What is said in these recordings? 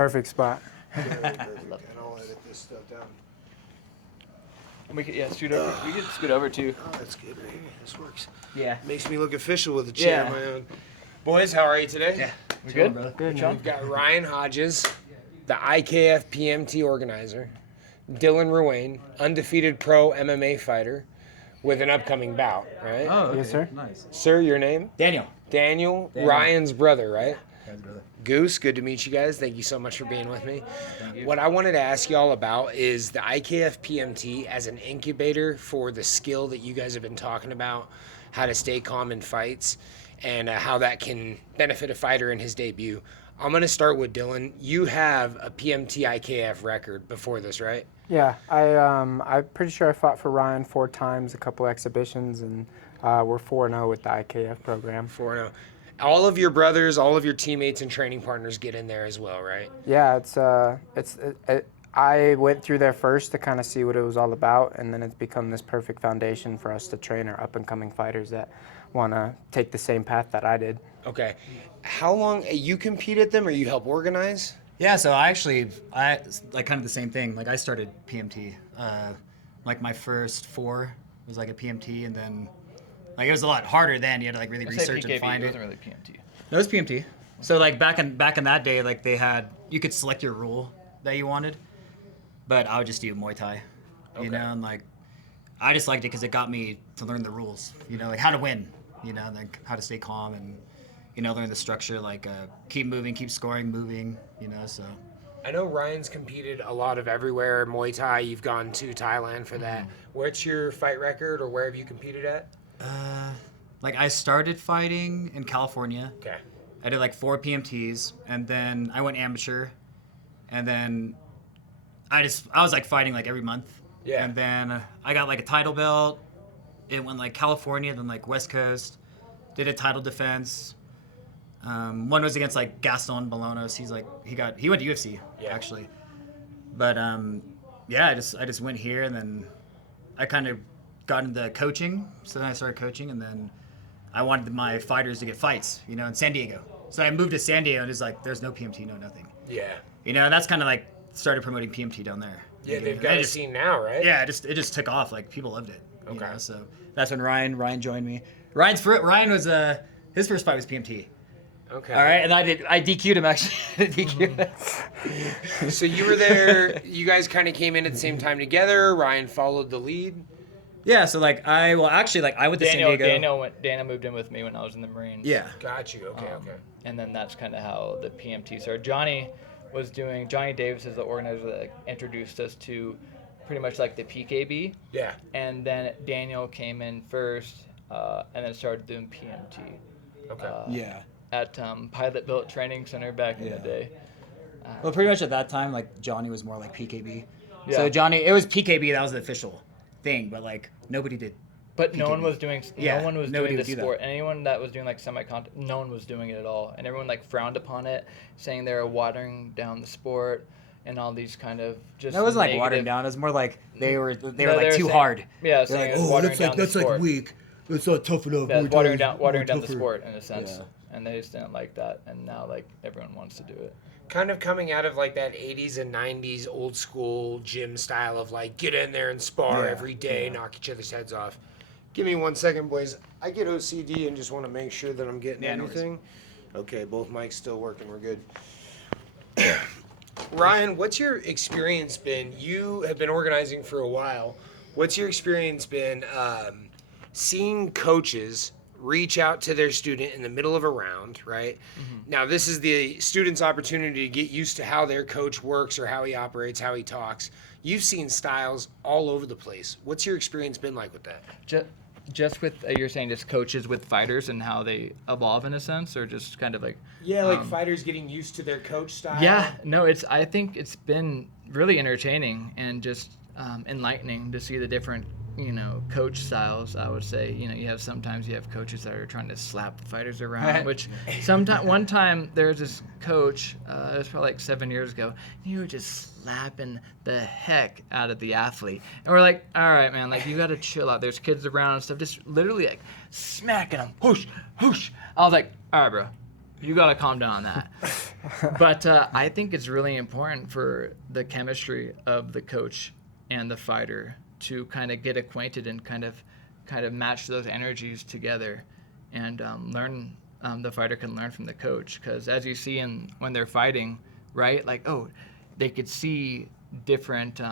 Perfect spot. Perfect. And I'll edit this stuff down. And we could scoot over. We could scoot over too. Oh, that's good right here. This works. Yeah. Makes me look official with a chair of my own. Boys, how are you today? Yeah. We good? Good, Good, man. We've got Ryan Hodges, the IKF PMT organizer, Dylan Ruane, undefeated pro MMA fighter, with an upcoming bout, right? Oh, okay. Yes, sir. Nice. Sir, your name? Daniel. Daniel, Daniel. Ryan's brother, right? Guys, brother. Goose, good to meet you guys. Thank you so much for being with me. Thank you. What I wanted to ask y'all about is the IKF PMT as an incubator for the skill that you guys have been talking about, how to stay calm in fights, and how that can benefit a fighter in his debut. I'm going to start with Dylan. You have a PMT IKF record before this, right? Yeah, I'm pretty sure I fought for Ryan 4 times, a couple exhibitions, and we're 4-0 with the IKF program. 4-0. All of your brothers, all of your teammates and training partners get in there as well, right? Yeah, I went through there first to kind of see what it was all about, and then it's become this perfect foundation for us to train our up-and-coming fighters that want to take the same path that I did. Okay. How long you compete at them or you help organize? Yeah, so I like kind of the same thing. Like I started PMT. Like my first 4 was like a PMT, and then like it was a lot harder then. You had to like really research and find it. it. Wasn't really PMT. No, it was PMT. So like back in that day, like you could select your rule that you wanted, but I would just do Muay Thai. Okay. You know, and like I just liked it because it got me to learn the rules. You know, like how to win. You know, like how to stay calm and learn the structure. Like keep moving, keep scoring, moving. You know, so. I know Ryan's competed a lot of everywhere. Muay Thai, you've gone to Thailand for that. What's your fight record or where have you competed at? Like I started fighting in California. Okay. I did like 4 PMTs, and then I went amateur, and then I was like fighting like every month. Yeah. And then I got like a title belt. It went like California, then like West Coast. Did a title defense. One was against like Gaston Bolonos. He went to UFC actually. But yeah, I just went here, and then I kind of got into coaching. So then I started coaching, and then I wanted my fighters to get fights, in San Diego. So I moved to San Diego, and it's like there's no PMT, no nothing. Yeah. And that's kind of like started promoting PMT down there. Yeah, they've got a scene now, right? Yeah, it just took off. Like people loved it. Okay. So that's when Ryan joined me. Ryan was his first fight was PMT. Okay. All right, and I DQ'd him actually. DQ'd him. So you were there, you guys kind of came in at the same time together. Ryan followed the lead. Yeah, so like I went to San Diego. Daniel moved in with me when I was in the Marines. Yeah. Got you. Okay, okay. And then that's kind of how the PMT started. Johnny Davis is the organizer that introduced us to pretty much like the PKB. Yeah. And then Daniel came in first, and then started doing PMT. Okay. At Pilot Built Training Center back in the day. Well, pretty much at that time, like Johnny was more like PKB. Yeah. So it was PKB, that was the official thing, but like nobody did. But PKB. no one was doing the do sport. that. Anyone that was doing like semi-contact, no one was doing it at all, and everyone like frowned upon it, saying they were watering down the sport and all these kind of just. That wasn't like negative- watering down. It was more like they were No, like too saying- hard. Yeah, They're saying like, it was watering down the sport. like weak. It's not tough enough. Yeah, Muay watering Thai is down the tougher. sport in a sense, Yeah. and they just didn't like that, and now like everyone wants to do it. Kind of coming out of like that 80s and 90s old school gym style of like get in there and spar every day, knock each other's heads off. Give me 1 second, boys. I get OCD and just want to make sure that I'm getting Yeah, no worries. everything. Okay, both mics still working. We're good. Ryan, what's your experience been? You have been organizing for a while. What's your experience been seeing coaches reach out to their student in the middle of a round, right? Mm-hmm. Now, this is the student's opportunity to get used to how their coach works or how he operates, how he talks. You've seen styles all over the place. What's your experience been like with that? Just with you're saying just coaches with fighters and how they evolve in a sense, or just kind of like fighters getting used to their coach style. Yeah, no, I think it's been really entertaining and just enlightening to see the different coach styles. I would say sometimes you have coaches that are trying to slap the fighters around, which one time there was this coach, it was probably like 7 years ago, and you were just slapping the heck out of the athlete, and we're like, all right, man, like you got to chill out. There's kids around and stuff, just literally like smacking them, whoosh, whoosh. I was like, all right, bro, you got to calm down on that. But I think it's really important for the chemistry of the coach and the fighter to kind of get acquainted and kind of match those energies together, and learn. The fighter can learn from the coach, because as you see when they're fighting, right? Like, oh, they could see different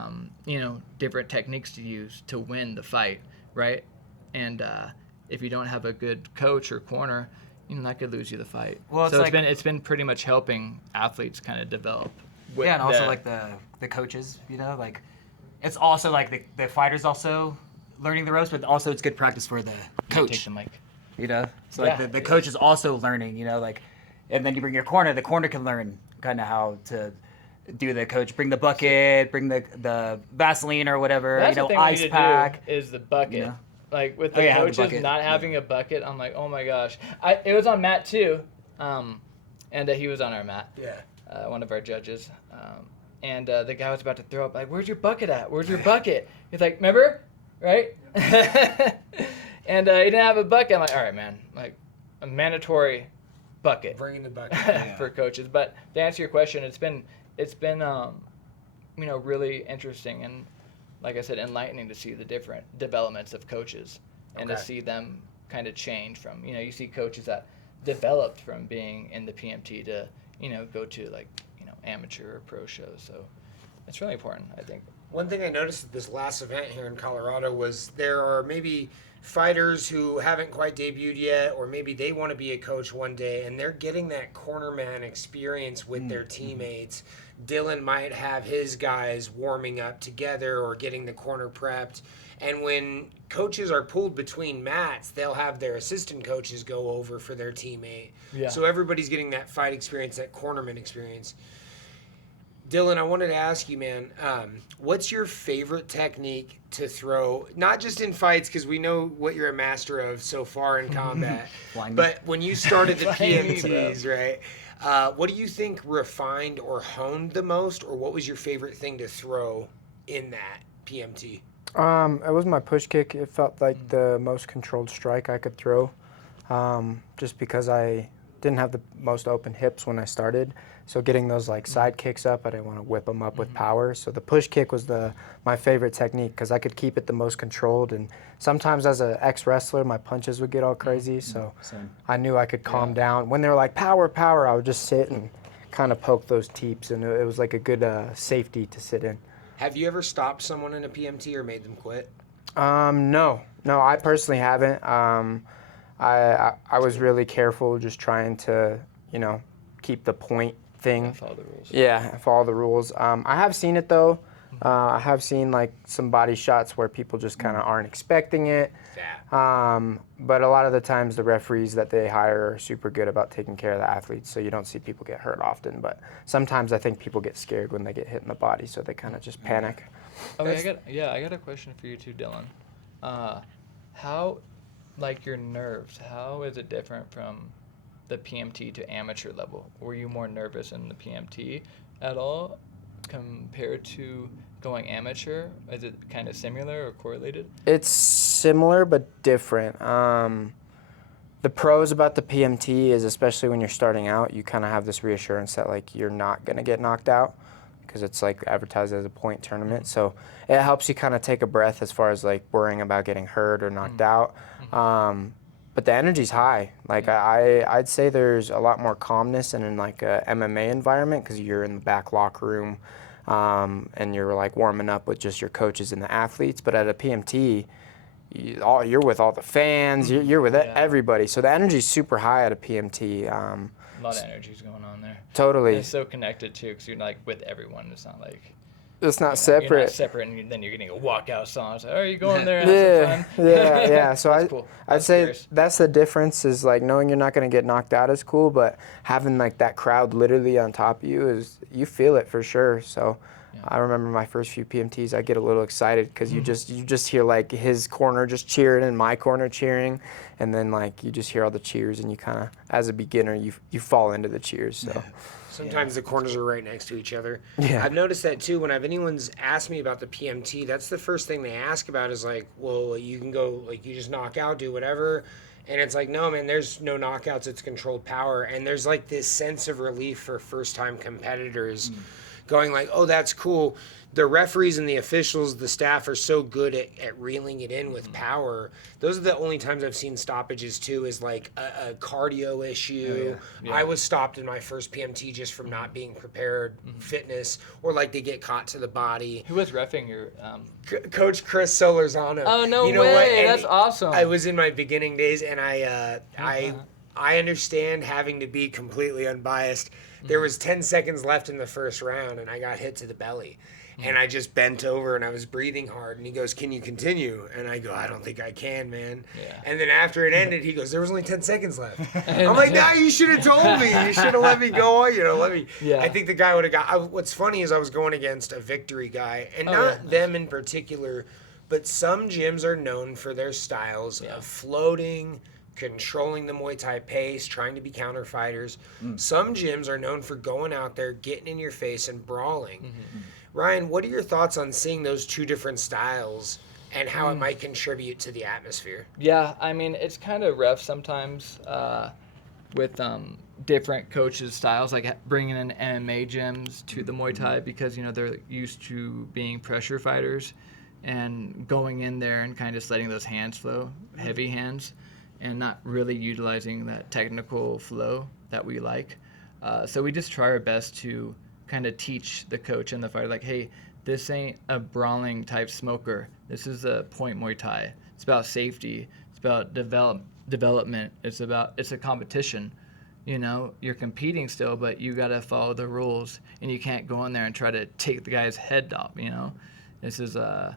different techniques to use to win the fight, right? And if you don't have a good coach or corner, that could lose you the fight. Well, so it's been pretty much helping athletes kind of develop. Yeah, and also like the coaches, like it's also like the fighters also learning the ropes, but also it's good practice for the coach. Take the mic. So like the coach is also learning, like, and then you bring your corner. The corner can learn kind of how to do the coach. Bring the bucket, bring the Vaseline or whatever, That's the thing ice we need pack. to do is the bucket. know? Like with Oh, the yeah, have the coaches bucket. not having a bucket, I'm like, oh my gosh. It was on Matt too, and he was on our mat. Yeah. One of our judges, and the guy was about to throw up. Like, where's your bucket at? Where's your bucket? He's like, remember, right? And he didn't have a bucket. I'm like, all right, man, like a mandatory bucket Bringing the bucket. for coaches. But to answer your question, it's been really interesting and, like I said, enlightening to see the different developments of coaches and to Okay. see them kind of change from, you see coaches that developed from being in the PMT to, go to like, amateur or pro shows. So it's really important, I think. One thing I noticed at this last event here in Colorado was there are maybe fighters who haven't quite debuted yet, or maybe they want to be a coach one day, and they're getting that cornerman experience with their teammates. Dylan might have his guys warming up together or getting the corner prepped. And when coaches are pulled between mats, they'll have their assistant coaches go over for their teammate. Yeah. So everybody's getting that fight experience, that cornerman experience. Dylan, I wanted to ask you, man, what's your favorite technique to throw? Not just in fights, because we know what you're a master of so far in combat, Flying but when you started the Flying knee, PMTs, right? What do you think refined or honed the most, or what was your favorite thing to throw in that PMT? It was my push kick. It felt like the most controlled strike I could throw, just because I didn't have the most open hips when I started. So getting those like side kicks up, I didn't want to whip them up with power. So the push kick was my favorite technique, because I could keep it the most controlled. And sometimes as an ex-wrestler, my punches would get all crazy. So Same. I knew I could calm down. When they were like, power, power, I would just sit and kind of poke those teeps. And it was like a good safety to sit in. Have you ever stopped someone in a PMT or made them quit? No, I personally haven't. I was really careful, just trying to, keep the point thing. Follow the rules. Yeah, follow the rules. I have seen it though. I have seen like some body shots where people just kind of aren't expecting it. Yeah. But a lot of the times the referees that they hire are super good about taking care of the athletes, so you don't see people get hurt often. But sometimes I think people get scared when they get hit in the body, so they kind of just panic. Okay, I got a question for you too, Dylan. How, like your nerves, how is it different from the PMT to amateur level? Were you more nervous in the PMT at all compared to going amateur? Is it kind of similar or correlated? It's similar but different. The pros about the PMT is, especially when you're starting out, you kind of have this reassurance that like you're not gonna get knocked out, because it's like advertised as a point tournament. So it helps you kind of take a breath as far as like worrying about getting hurt or knocked out. But the energy's high. Like I'd say there's a lot more calmness in like a MMA environment, because you're in the back locker room and you're like warming up with just your coaches and the athletes. But at a PMT, you're with all the fans. You're with everybody. So the energy's super high at a PMT. A lot of energy's going on there. Totally. And it's so connected too, because you're like with everyone. It's not like It's not you're not separate. separate, and then you're getting a walkout song. It's like, oh, are you going there and have some fun? Yeah. So That's cool. I'd That's say serious. that's the difference, is like knowing you're not going to get knocked out is cool, but having like that crowd literally on top of you you feel it for sure. So I remember my first few PMTs, I get a little excited, because you just hear like his corner just cheering and my corner cheering, and then like you just hear all the cheers, and you kind of, as a beginner, you fall into the cheers. So. Sometimes the corners are right next to each other. Yeah. I've noticed that too. Whenever anyone's asked me about the PMT, that's the first thing they ask about is like, well, you can go, like, you just knock out, do whatever. And it's like, no, man, there's no knockouts. It's controlled power. And there's like this sense of relief for first-time competitors going like, oh, that's cool. The referees and the officials, the staff are so good at reeling it in with power. Those are the only times I've seen stoppages too, is like a cardio issue. I was stopped in my first PMT just from not being prepared, fitness, or like they get caught to the body. Who was reffing your? Coach Chris Solorzano. Oh no you know way! what? And That's awesome. I was in my beginning days, and I understand having to be completely unbiased. There was 10 seconds left in the first round, and I got hit to the belly. And I just bent over, and I was breathing hard. And he goes, "Can you continue?" And I go, "I don't think I can, man." Yeah. And then after it ended, he goes, "There was only 10 seconds left." I'm like, "Nah, you should have told me. You should have let me go. Let me." Yeah. I think the guy would have got. What's funny is I was going against a Victory guy, and not them in particular, but some gyms are known for their styles of floating, controlling the Muay Thai pace, trying to be counter fighters. Some gyms are known for going out there, getting in your face, and brawling. Ryan, what are your thoughts on seeing those two different styles and how it might contribute to the atmosphere? Yeah, I mean, it's kind of rough sometimes with different coaches' styles, like bringing in MMA gyms to the Muay Thai because, they're used to being pressure fighters and going in there and kind of just letting those hands flow, heavy hands, and not really utilizing that technical flow that we like. So we just try our best to kind of teach the coach and the fighter, like, hey, this ain't a brawling type smoker. This is a point Muay Thai. It's about safety. It's about development. It's a competition. You're competing still, but you got to follow the rules, and you can't go in there and try to take the guy's head off. This is a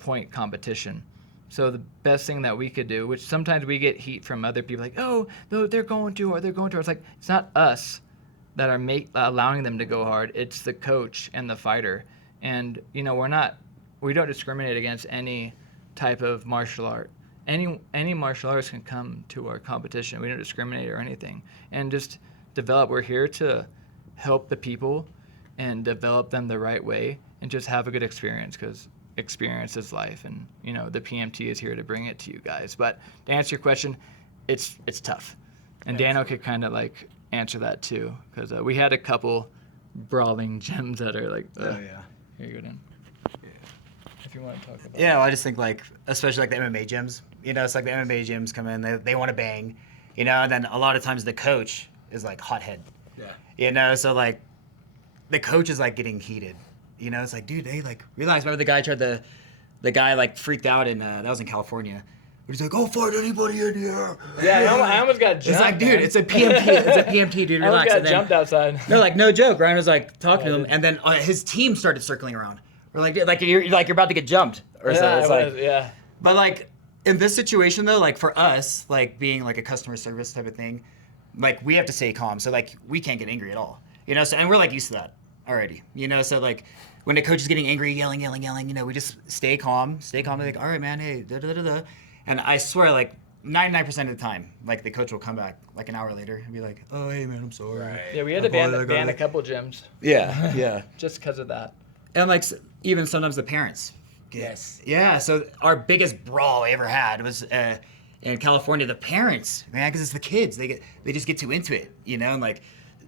point competition. So the best thing that we could do, which sometimes we get heat from other people, like, oh, no, they're going to, or they're going to. It's like, it's not us that are allowing them to go hard. It's the coach and the fighter. And, we don't discriminate against any type of martial art. Any martial artist can come to our competition. We don't discriminate or anything. And just develop. We're here to help the people and develop them the right way and just have a good experience, because experience is life. And, the PMT is here to bring it to you guys. But to answer your question, it's tough. And Dano could kind of answer that too, because we had a couple brawling gyms that are like, here you go, Dan. If you want to talk about Yeah, well, I just think especially the MMA gyms, it's like the MMA gyms come in, they want to bang, and then a lot of times the coach is hothead. Yeah. So the coach is getting heated. It's like, dude, they realize, remember the guy freaked out in, that was in California. He's like, "Oh, fight anybody in here." Yeah, I almost got jumped. It's like, dude, man. it's a PMT. It's a PMT, dude. I almost Relax. got jumped outside. No, no joke. Ryan was talking to him, and then his team started circling around. We're like you're about to get jumped, or so. It's But in this situation though, for us, being a customer service type of thing, we have to stay calm. So we can't get angry at all, So and we're used to that already, So when the coach is getting angry, yelling, we just stay calm. They're all right, man. Hey, da da da da. And I swear, 99% of the time, the coach will come back an hour later and be like, "Oh, hey, man, I'm sorry." Right. Yeah, we had to ban a couple gyms. Yeah. Just because of that. And even sometimes the parents. Yes. Yeah. So our biggest brawl I ever had was in California. The parents, man, because it's the kids. They just get too into it, and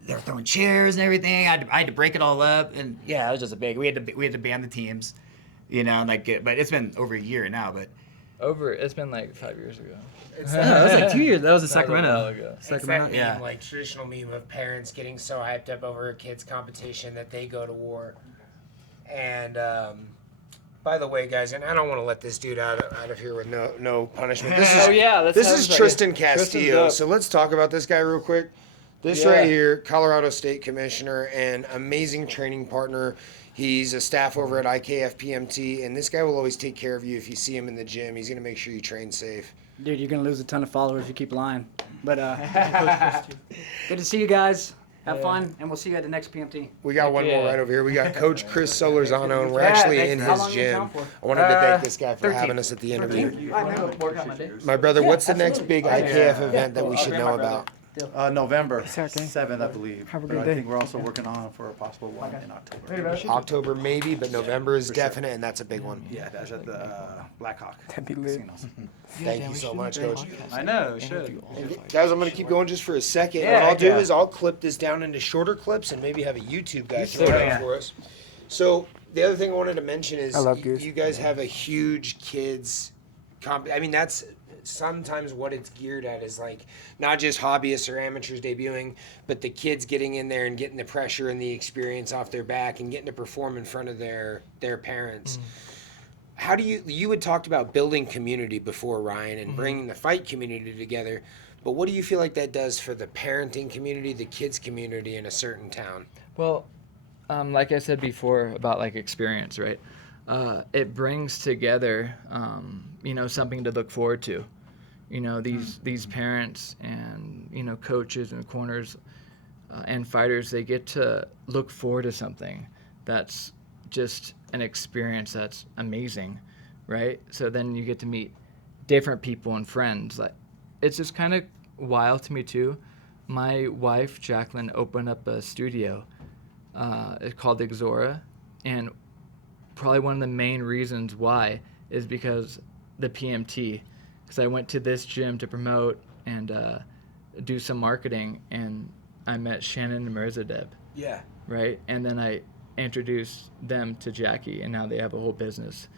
they're throwing chairs and everything. I had to break it all up, and yeah, it was just a big. We had to ban the teams, but it's been over a year now, but. It's been 5 years ago. That was 2 years. That was in That was a while Sacramento. ago. It's that meme, traditional meme of parents getting so hyped up over a kid's competition that they go to war. And by the way, guys, and I don't want to let this dude out of here with no punishment. This is Tristan Castillo. So let's talk about this guy real quick. This right here, Colorado State Commissioner and amazing training partner. He's a staff over at IKF PMT, and this guy will always take care of you if you see him in the gym. He's going to make sure you train safe. Dude, you're going to lose a ton of followers if you keep lying. But good to see you guys. Have fun, and we'll see you at the next PMT. We got one more right over here. We got Coach Chris Solorzano, and we're Yeah, actually thanks. in How his long you in gym. town for? I wanted to thank this guy for 13. having us at the interview. Work out my day. My brother, what's the next big IKF event that we should know about? November Okay. 7th, I believe. Have a But good I day. think we're also working on for a possible one in October. October maybe, but November is for sure. definite, and that's a big one. Yeah, that's at the Blackhawk That'd be lit. casinos. Thank you so much, Coach. I know, should. Guys, I'm going to keep going just for a second. Yeah, what I'll do yeah. is I'll clip this down into shorter clips and maybe have a YouTube guy throw it Yeah. out for us. So the other thing I wanted to mention is I love Goose. you guys have a huge kids I mean, that's sometimes what it's geared at is like not just hobbyists or amateurs debuting, but the kids getting in there and getting the pressure and the experience off their back and getting to perform in front of their parents. How do you had talked about building community before, Ryan, and bringing the fight community together, but what do you feel like that does for the parenting community, the kids community in a certain town? Well, like I said before about like experience, right? It brings together, something to look forward to. These parents and coaches and corners and fighters, they get to look forward to something that's just an experience that's amazing, right? So then you get to meet different people and friends. Like, it's just kind of wild to me too. My wife Jacqueline opened up a studio. It's called Exora, and probably one of the main reasons why is because the PMT. Because I went to this gym to promote and do some marketing, and I met Shannon and Mirzadeb, Yeah. right? And then I introduced them to Jackie, and now they have a whole business.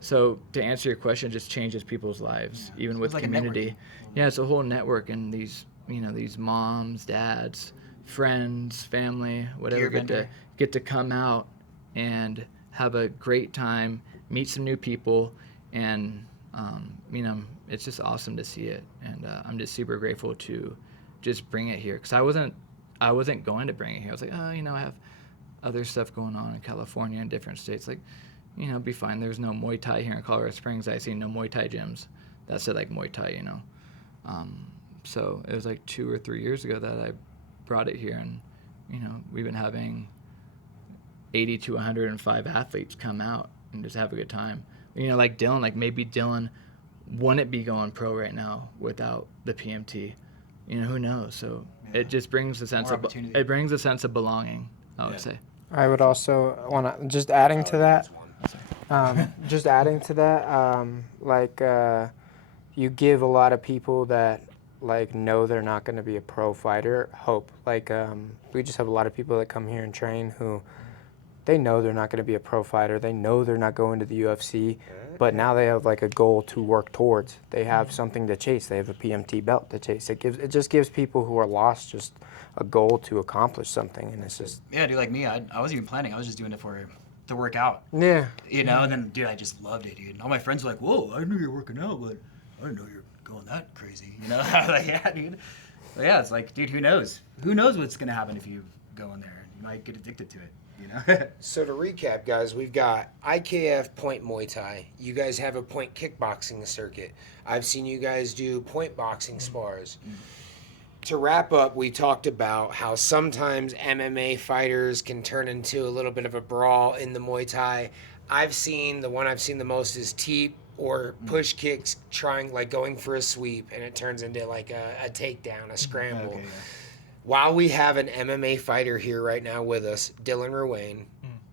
So to answer your question, it just changes people's lives, even with like a community. Yeah, it's a whole network, and these moms, dads, friends, family, whatever, get to come out and have a great time, meet some new people, and it's just awesome to see it. And I'm just super grateful to just bring it here, because I wasn't going to bring it here. I was like, I have other stuff going on in California and different states. Like, be fine. There's no Muay Thai here in Colorado Springs. I see no Muay Thai gyms that said like Muay Thai, So it was like 2 or 3 years ago that I brought it here, and we've been having 80 to 105 athletes come out and just have a good time. Like Dylan, like maybe Dylan wouldn't be going pro right now without the PMT. Who knows? So it just brings a sense of opportunity. it brings a sense of belonging, I would say. I would also want to just adding to that. You give a lot of people that like know they're not going to be a pro fighter hope. Like we just have a lot of people that come here and train who they know they're not going to be a pro fighter. They know they're not going to the UFC, but now they have like a goal to work towards. They have something to chase. They have a PMT belt to chase. It just gives people who are lost just a goal to accomplish something, and it's just Yeah, dude, like me, I wasn't even planning. I was just doing it to work out. yeah. And then, dude, I just loved it, dude. And all my friends were like, whoa, I knew you were working out, but I didn't know you were going that crazy. I was like, yeah, dude. But yeah, it's like, dude, who knows? Who knows what's going to happen if you go in there? You might get addicted to it, So to recap, guys, we've got IKF Point Muay Thai. You guys have a point kickboxing circuit. I've seen you guys do point boxing spars. To wrap up, we talked about how sometimes MMA fighters can turn into a little bit of a brawl in the Muay Thai. The one I've seen the most is teep or push kicks going for a sweep, and it turns into like a takedown, a scramble. Okay, yeah. While we have an MMA fighter here right now with us, Dylan Ruane,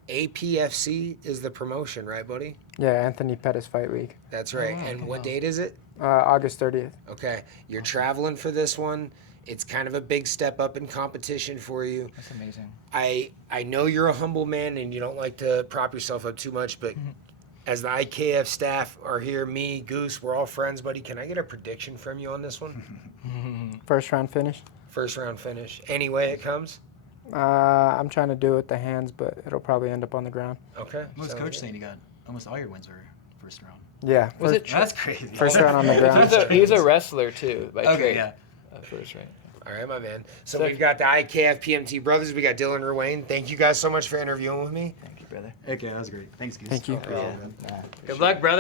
APFC is the promotion, right, buddy? Yeah, Anthony Pettis Fight Week, That's right. And what date is it? August 30th. Okay. You're traveling for this one. It's kind of a big step up in competition for you. That's amazing. I know you're a humble man and you don't like to prop yourself up too much, but as the IKF staff are here, me, Goose, we're all friends, buddy. Can I get a prediction from you on this one? First round finish. First round finish. Any way it comes? I'm trying to do it with the hands, but it'll probably end up on the ground. Okay. What was sounds Coach good. saying? You got almost all your wins were first round. Yeah. Was first, it That's crazy. first round on the ground? He's a wrestler too, by Okay, trade. yeah. First, right? All right, my man. So Sick. we've got the IKF PMT brothers. We got Dylan Ruane. Thank you guys so much for interviewing with me. Thank you, brother. Okay, that was great. Thanks, Goose. Thank you. No problem. Good luck, brother.